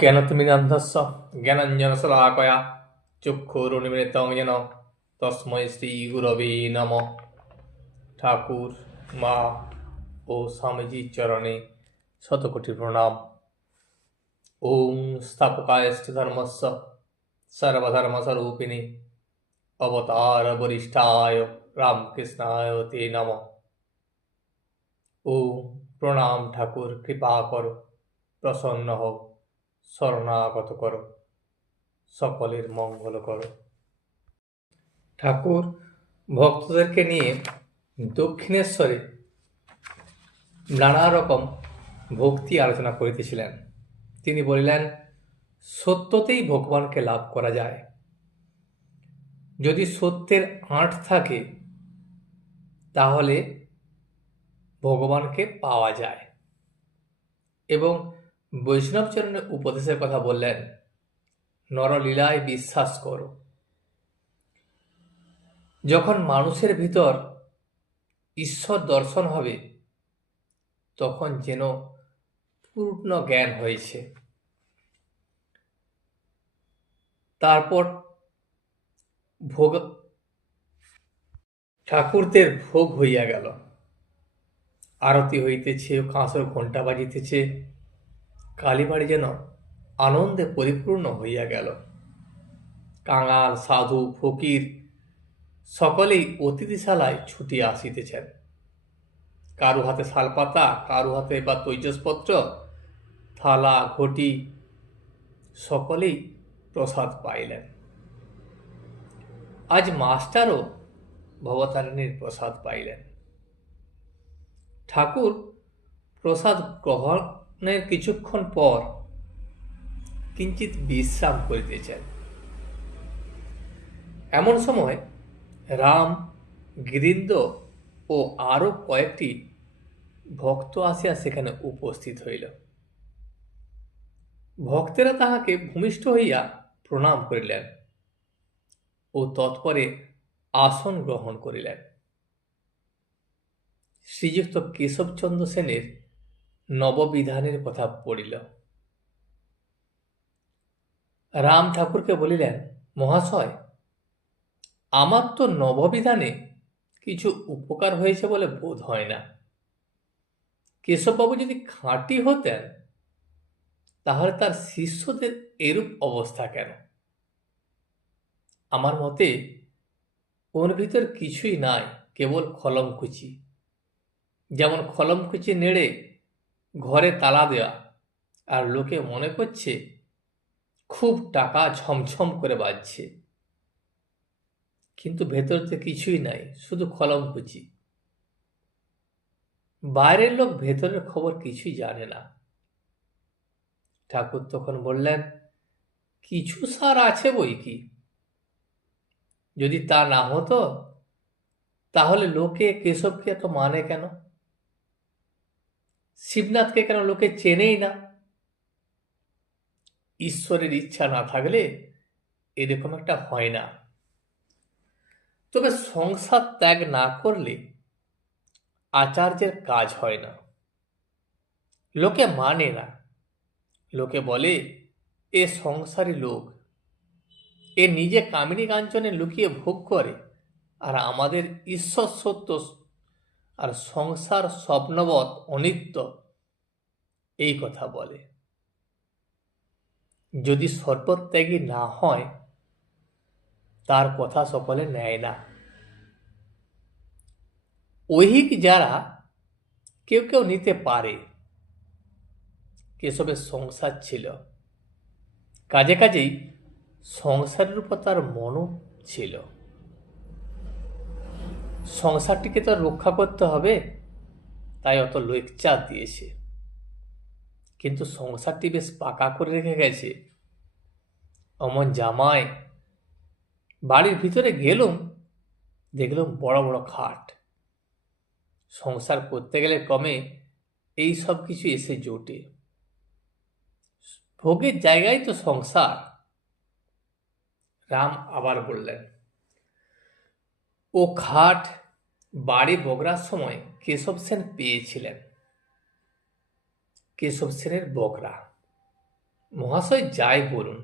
জ্ঞানতিমিরান্ধস্য জ্ঞানাঞ্জনশলাকয়া চক্ষুরুন্মিলিतं येन তস্मै শ্রীগুরবে নমঃ। ঠাকুর, মা ও স্বামীজির চরণে শতকোটি প্রণাম। ওম স্থাপকায়স্তে ধর্মস্য সর্বধর্মস্বরূপিণে অবতার বরিষ্ঠায় রামকৃষ্ণায় তে নমঃ। ওম প্রণাম ঠাকুর, কৃপা করো, প্রসন্ন হও, শরণাগত করো, সকলের মঙ্গল করো। ঠাকুর ভক্তদেরকে নিয়ে দক্ষিণেশ্বরে নানা রকম ভক্তি আলোচনা করিতেছিলেন। তিনি বলিলেন, সত্যতেই ভগবানকে লাভ করা যায়। যদি সত্যের আঁট থাকে তাহলে ভগবানকে পাওয়া যায়। এবং বৈষ্ণবচরণের উপদেশের কথা বললেন, নরলীলায় বিশ্বাস করো। যখন মানুষের ভিতর ঈশ্বর দর্শন হবে তখন যেন পূর্ণ জ্ঞান হয়েছে। তারপর ভোগ ঠাকুরদের ভোগ হইয়া গেল, আরতি হইতেছে, কাঁসর ঘণ্টা বাজিতেছে, কালীবাড়ি যেন আনন্দে পরিপূর্ণ হইয়া গেল। কাঙাল, সাধু, ফকির সকলেই অতিথিশালায় ছুটিয়া আসিতেছেন। কারু হাতে শালপাতা, কারু হাতে বা তৈজসপত্র, থালা, ঘটি, সকলেই প্রসাদ পাইলেন। আজ মাস্টারও ভবতারিণীর প্রসাদ পাইলেন। ঠাকুর প্রসাদ গ্রহণের কিছুক্ষণ পর কিঞ্চিৎ বিশ্রাম করিতেছেন। এমন সময় রাম, গিরীন্দ্র ও আরও কয়েকটি ভক্ত আসিয়া সেখানে উপস্থিত হইল। ভক্তেরা তাহাকে ভূমিষ্ঠ হইয়া প্রণাম করিলেন ও তৎপরে আসন গ্রহণ করিলেন। শ্রীযুক্ত কেশবচন্দ্র সেনের নববিধানের কথা পড়িল। রাম ঠাকুরকে বলিলেন, মহাশয়, আমার তো নববিধানে কিছু উপকার হয়েছে বলে বোধ হয় না। কেশববাবু যদি খাঁটি হতেন তাহলে তার শিষ্যদের এরূপ অবস্থা কেন? আমার মতে ওর ভিতর কিছুই নাই, কেবল খলমকুচি। যেমন খলমকুচি নেড়ে ঘরে তালা দেওয়া, আর লোকে মনে করছে খুব টাকা ঝমঝম করে বাজছে, কিন্তু ভেতরতে কিছুই নাই, শুধু খলমকুচি। বাইরের লোক ভেতরের খবর কিছুই জানে না। ঠাকুর তখন বললেন, কিছু সার আছে বই কি। যদি তা না হতো তাহলে লোকে কেশবকে এত মানে কেন? শিবনাথকে কেন লোকে চেনেই না? ঈশ্বরের ইচ্ছা না থাকলে এরকম একটা হয় না। তবে সংসার ত্যাগ না করলে আচার্যের কাজ হয় না। লোকে মানে না, লোকে বলে এ সংসারী লোক, এ নিজে কামিনী কাঞ্চনে লুকিয়ে ভোগ করে, আর আমাদের ঈশ্বর সত্য আর সংসার স্বপ্নবৎ অনিত্য, এই কথা বলে। যদি সর্বত্যাগী না হয় তার কথা সকলে নেয় না। ঐহিক যারা কেউ কেউ নিতে পারে। কেশবের সংসার ছিল, কাজে কাজেই সংসারের উপর তার মনও ছিল। সংসারটিকে তো রক্ষা করতে হবে, তাই অত লেকচার দিয়েছে। কিন্তু সংসারটি বেশ পাকা করে রেখে গেছে। অমন জামাই, বাড়ির ভিতরে গেলুম, দেখলুম বড় বড় খাট। সংসার করতে গেলে ক্রমে এই সব কিছু এসে জোটে। ভোগের জায়গায় তো সংসার। রাম আবার বললেন, ও খাট বাড়ি বগরার সময় কেশব সেন পেয়েছিলেন। কেশব সেনের বগরা মহাশয় যাই বলুন,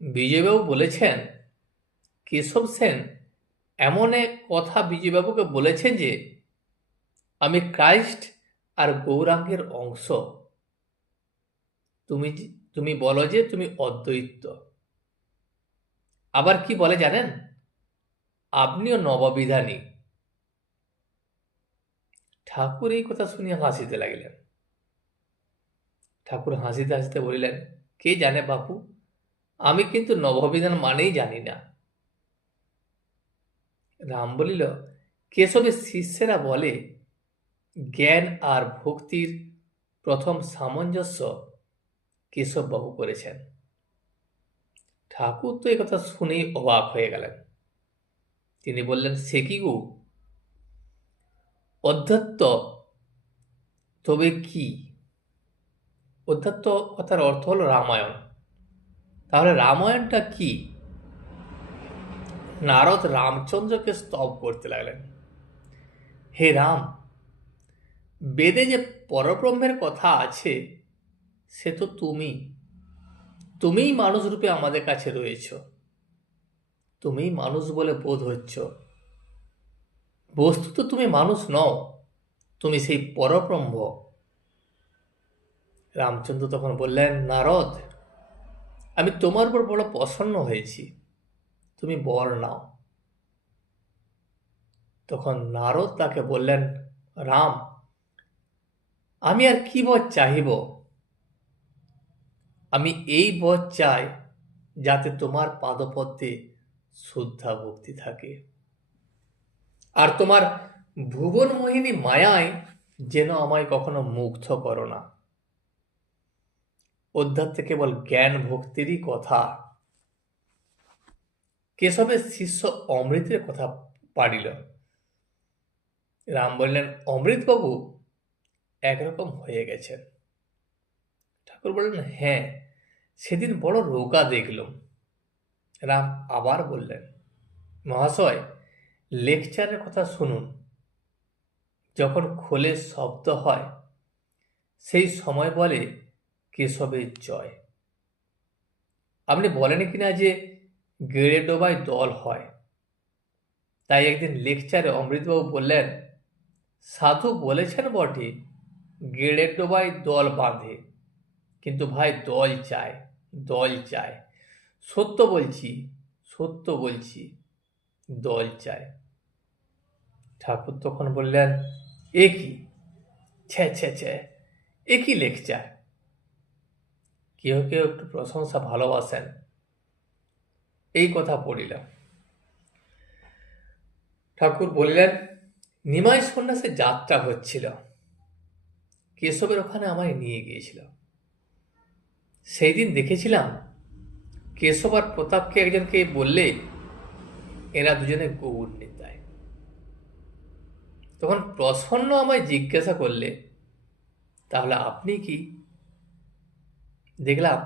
বিজয়বাবু বলেছেন, কেশব সেন এমন এক কথা বিজয়বাবুকে বলেছেন যে আমি ক্রাইস্ট আর গৌরাঙ্গের অংশ। তুমি তুমি বলো যে তুমি অদ্বৈত। আবার কি বলে জানেন, আপনিও নববিধানী। ঠাকুর এই কথা শুনিয়া হাসিতে লাগিলেন। ঠাকুর হাসিতে হাসিতে বলিলেন, কে জানে বাপু, আমি কিন্তু নববিধান মানেই জানি না। রাম বলিল, কেশবের শিষ্যেরা বলে জ্ঞান আর ভক্তির প্রথম সামঞ্জস্য কেশববাবু করেছেন। ঠাকুর তো কথা শুনেই অবাক হয়ে গেলেন। তিনি বললেন, সে কি গো, অধ্যাত্ম তবে কি? অধ্যাত্ম কথার অর্থ হলো রামায়ণ। তাহলে রামায়ণটা কি? নারদ রামচন্দ্রকে স্তব করতে লাগলেন। হে রাম, বেদে যে পরব্রহ্মের কথা আছে সে তো তুমিই মানুষ রূপে আমাদের কাছে রয়েছ। তুমিই মানুষ বলে বোধ হচ্ছ, বস্তুত তুমি মানুষ নও, তুমি সেই পরব্রহ্ম। রামচন্দ্র তখন বললেন, নারদ, আমি তোমার উপর বড় প্রসন্ন হয়েছি, তুমি বর নাও। তখন নারদ তাকে বললেন, রাম, আমি আর কি বর চাহিব? আমি এই বর চাই যাতে তোমার পাদপদ্মে শ্রদ্ধা ভক্তি থাকে, আর তোমার ভুবন মোহিনী মায়ায় যেন আমায় কখনো মুগ্ধ করো না। অধ্যাত্মে কেবল জ্ঞান ভক্তিরই কথা। কেশবের শিষ্য অমৃতের কথা পাড়িল। রাম বললেন, অমৃতবাবু একরকম হয়ে গেছেন। ঠাকুর বললেন, হ্যাঁ, সেদিন বড় রোগা দেখলাম। রাম আবার বললেন, মহাশয়, লেকচারের কথা শুনুন। যখন খোলের শব্দ হয় সেই সময় বলে কেশবের জয়। আপনি বলেন কিনা যে গেড়ে ডোবায় দল হয়, তাই একদিন লেকচারে অমৃতবাবু বললেন, সাধু বলেছেন বটে গেড়ে ডোবায় দল বাঁধে, কিন্তু ভাই দল চায়। সত্য বলছি দল চায়। ঠাকুর তখন বললেন, এ কি, ছে, এ কি লেকচার? কেউ কেউ একটু প্রশংসা ভালোবাসেন, এই কথা পড়িলাম। ঠাকুর বলিলেন, নিমাই সন্ন্যাসের যাত্রা হচ্ছিল, কেশবের ওখানে আমায় নিয়ে গিয়েছিল। সেই দিন দেখেছিলাম কেশব আর প্রতাপকে একজনকে বললে এরা দুজনে গৌর নিতাই। তখন প্রসন্ন আমায় জিজ্ঞাসা করলে, তাহলে আপনি কি? দেখলাম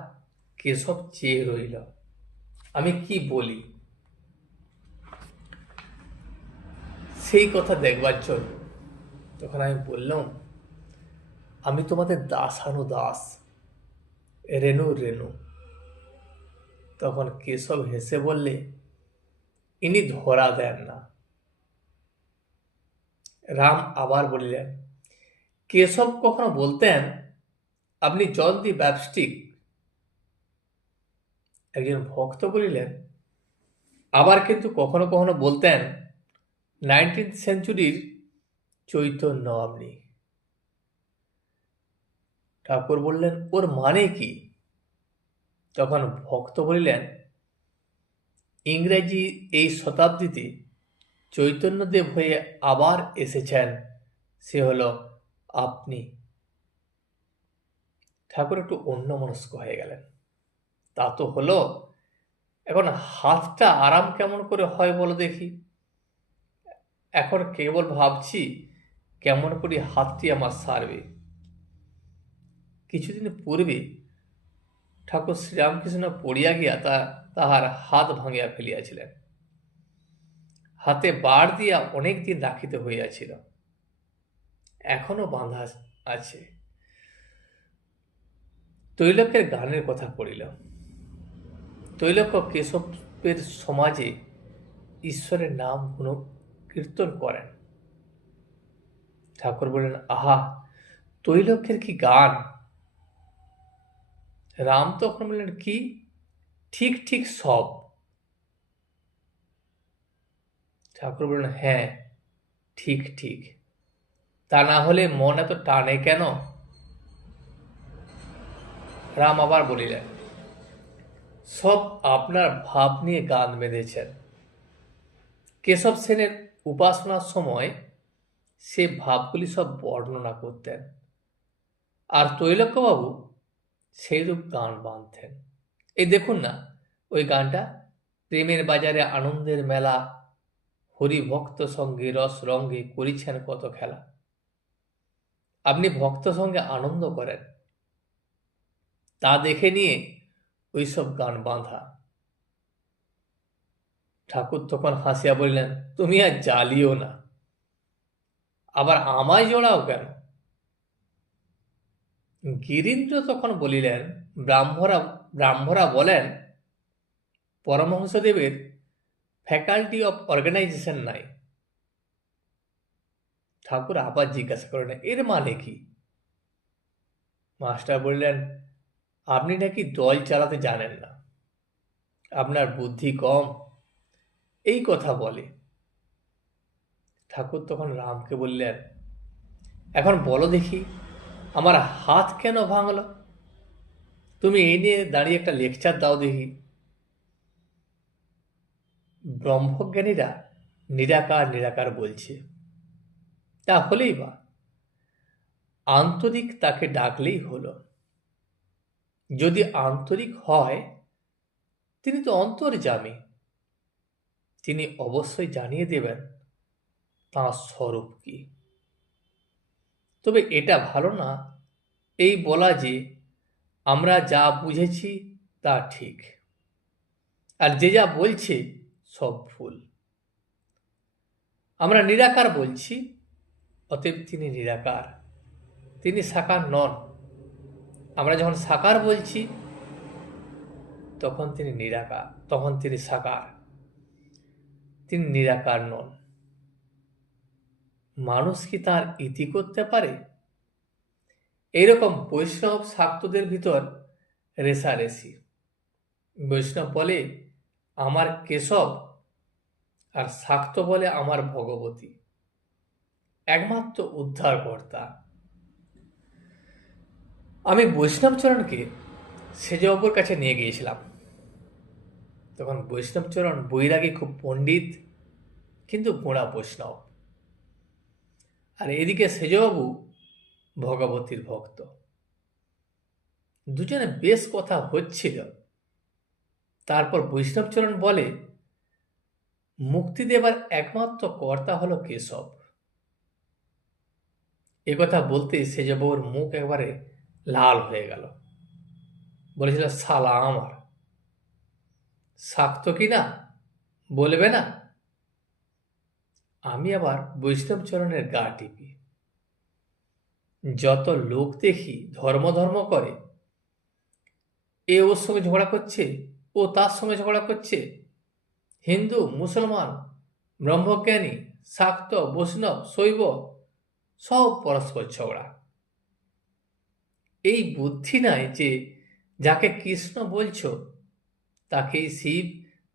কেশব চেয়ে রইল, আমি কি বলি সেই কথা দেখবার জন্য। তখন আমি বললাম, আমি তোমাদের দাসানুদাস, রেণু। তখন কেশব হেসে বললে, ইনি ধরা দেন না। রাম আবার বললেন, কেশব কখনো বলতেন, আপনি জন দি ব্যাপস্টিক। একজন ভক্ত বলিলেন, আবার কিন্তু কখনো কখনো বলতেন 19th সেঞ্চুরির চৈতন্য আপনি। ঠাকুর বললেন, ওর মানে কি? তখন ভক্ত বলিলেন, ইংরেজি এই শতাব্দীতে চৈতন্যদেব হয়ে আবার এসেছেন, সে হলো আপনি। ঠাকুর একটু অন্যমনস্ক হয়ে গেলেন। তা তো হলো, এখন হাতটা আরাম কেমন করে হয় বলো দেখি। এখন কেবল ভাবছি কেমন করে হাতটি আমার সারবে। কিছুদিন পূর্বে ঠাকুর শ্রীরামকৃষ্ণ পড়িয়া গিয়া তাহার হাত ভাঙিয়া ফেলিয়াছিলেন। হাতে বাড় দিয়া অনেক দিন রাখিতে হইয়াছিল, এখনো বাঁধা আছে। তৈলক্যের গানের কথা পড়িল। তৈলক্য কেশবের সমাজে ঈশ্বরের নাম গুণ কীর্তন করেন। ঠাকুর বললেন, আহা, তৈলক্যের কি গান! রাম তখন বললেন, কি? ঠিক ঠিক সব। ঠাকুর বললেন, হ্যাঁ, ঠিক ঠিক। তা না হলে মন এত টানে কেন? রাম আবার বলিলেন, সব আপনার ভাব নিয়ে গান বেঁধেছেন। কেশব সেনের উপাসনার সময় সে ভাবগুলি সব বর্ণনা করতেন, আর তৈলক্যবাবু সেইরূপ গান বাঁধতেন। এই দেখুন না, ওই গানটা, প্রেমের বাজারে আনন্দের মেলা, হরি ভক্ত সঙ্গে রস রঙ্গে করিছেন কত খেলা। আপনি ভক্ত সঙ্গে আনন্দ করেন, তা দেখে নিয়ে ওইসব গান বাঁধা। ঠাকুর তখন হাসিয়া বললেন, তুমি আর জ্বালিও না, আবার আমায় জড়াও কেন? গিরীন্দ্র তখন বলিলেন, ব্রাহ্মরা বলেন পরমহংসদেবের ফ্যাকাল্টি অফ অর্গানাইজেশন নাই। ঠাকুর আবার জিজ্ঞাসা করলেন, এর মানে কি? মাস্টার বললেন, আপনি নাকি দল চালাতে জানেন না, আপনার বুদ্ধি কম, এই কথা বলে। ঠাকুর তখন রামকে বললেন, এখন বলো দেখি, আমার হাত কেন ভাঙল? তুমি এই নিয়ে দাঁড়িয়ে একটা লেকচার দাও দেখি। ব্রহ্মজ্ঞানীরা নিরাকার নিরাকার বলছে, তা হলেই বা, আন্তরিক তাকে ডাকলেই হলো। যদি আন্তরিক হয়, তিনি তো অন্তর্যামী, তিনি অবশ্যই জানিয়ে দেবেন তাঁর স্বরূপ কি। তবে এটা ভালো না এই বলা যে আমরা যা বুঝেছি তা ঠিক, আর যে যা বলছে সব ভুল। আমরা নিরাকার বলছি, অতএব তিনি নিরাকার, তিনি সাকার নন। আমরা যখন সাকার বলছি তখন তিনি নিরাকার, তখন তিনি সাকার, তিনি নিরাকার নন। মানুষ কি তার ইতি করতে পারে? এইরকম বৈষ্ণব শাক্তদের ভিতর রেষারেষি। বৈষ্ণব বলে আমার কেশব, আর শাক্ত বলে আমার ভগবতী, একমাত্র উদ্ধারকর্তা। আমি বৈষ্ণবচরণকে সেজবাবুর কাছে নিয়ে গিয়েছিলাম। তখন বৈষ্ণবচরণ বৈরাগী, খুব পণ্ডিত, কিন্তু গোঁড়া বৈষ্ণব। আর এদিকে সেজবাবু ভগবতীর ভক্ত। দুজনে বেশ কথা হচ্ছিল। তারপর বৈষ্ণবচরণ বলে, মুক্তি দেবার একমাত্র কর্তা হলো কেশব। একথা বলতে সেজবাবুর মুখ একবারে লাল হয়ে গেল। বলেছিল, শালা আমার, শাক্ত কি না, বলবে না? আমি আবার বৈষ্ণবচরণের গা টিপি। যত লোক দেখি ধর্ম ধর্ম করে, এ ওর সঙ্গে ঝগড়া করছে, ও তার সঙ্গে ঝগড়া করছে, হিন্দু, মুসলমান, ব্রহ্মজ্ঞানী, শাক্ত, বৈষ্ণব, শৈব, সব পরস্পর ঝগড়া। এই বুদ্ধি নাই যে যাকে কৃষ্ণ বলছ তাকেই শিব,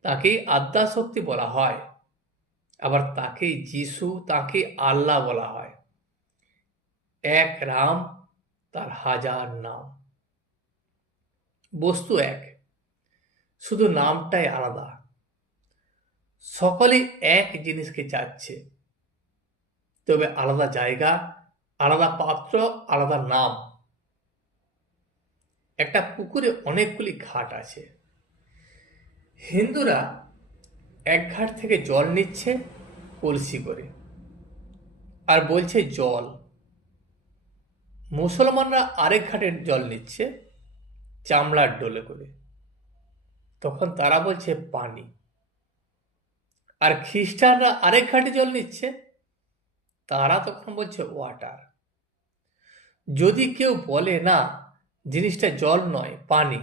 তাকেই আদ্যাশক্তি বলা হয়, আবার তাকেই যিশু, তাকেই আল্লাহ বলা হয়। এক রাম, তার হাজার নাম, বস্তু এক, শুধু নামটাই আলাদা। সকলেই এক জিনিসকে চাচ্ছে, তবে আলাদা জায়গা, আলাদা পাত্র, আলাদা নাম। একটা পুকুরে অনেকগুলি ঘাট আছে। হিন্দুরা এক ঘাট থেকে জল নিচ্ছে কলসি করে, আর বলছে জল। মুসলমানরা আরেক ঘাটের জল নিচ্ছে চামড়ার ডোলে করে, তখন তারা বলছে পানি। আর খ্রিস্টানরা আরেক ঘাটে জল নিচ্ছে, তারা তখন বলছে ওয়াটার। যদি কেউ বলে না জিনিসটা জল নয়, পানি।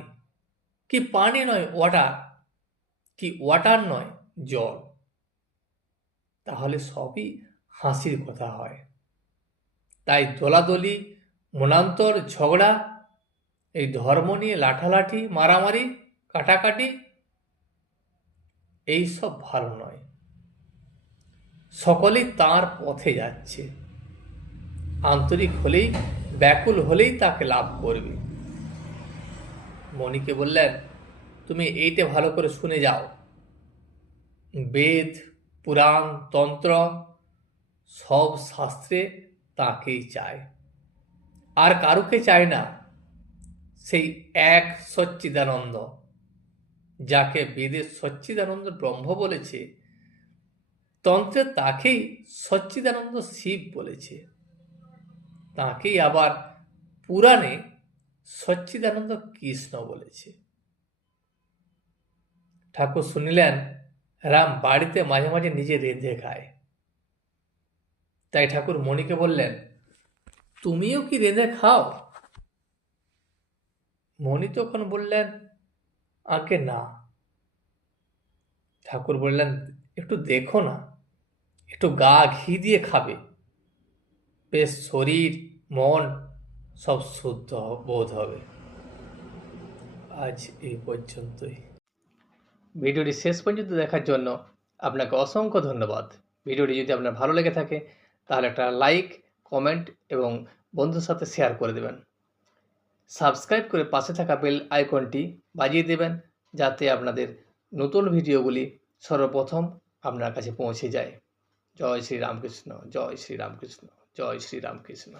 কি পানি নয়, ওয়াটার। কি ওয়াটার নয়, জল। তাহলে সবই হাসির কথা হয়। তাই দোলাদলি, মনান্তর, ঝগড়া, এই ধর্ম নিয়ে লাঠালাঠি, মারামারি, কাটাকাটি, এইসব ভালো নয়। সকলেই তার পথে যাচ্ছে, আন্তরিক হলেই, ব্যাকুল হলেই তাকে লাভ করবে। মণিকে বললেন, তুমি এইটা ভালো করে শুনে যাও। বেদ, পুরাণ, তন্ত্র সব শাস্ত্রে তাকেই চায়, আর কারুকে চায় না। সেই এক সচ্চিদানন্দ, যাকে বেদের সচ্চিদানন্দ ব্রহ্ম বলেছে, তন্ত্রে তাকেই সচ্চিদানন্দ শিব বলেছে, তাকেই আবার পুরাণে সচ্চিদানন্দ কৃষ্ণ বলেছে। ঠাকুর শুনিলেন রাম বাড়িতে মাঝে মাঝে নিজে রেঁধে খায়। তাই ঠাকুর মণিকে বললেন, তুমিও কি রেঁধে খাও? মণি তখন বললেন, আগে না। ঠাকুর বললেন, একটু দেখো না, একটু গা ঘি দিয়ে খাবে, বেশ শরীর মন সব শুদ্ধ বোধ হবে। আজ এই পর্যন্তই। ভিডিওটি শেষ পর্যন্ত দেখার জন্য আপনাকে অসংখ্য ধন্যবাদ। ভিডিওটি যদি আপনার ভালো লেগে থাকে তাহলে একটা লাইক, কমেন্ট এবং বন্ধুর সাথে শেয়ার করে দেবেন। সাবস্ক্রাইব করে পাশে থাকা বেল আইকনটি বাজিয়ে দেবেন, যাতে আপনাদের নতুন ভিডিওগুলি সর্বপ্রথম আপনার কাছে পৌঁছে যায়। জয় শ্রী রামকৃষ্ণ, জয় শ্রী রামকৃষ্ণ, জয় শ্রী রামকৃষ্ণ।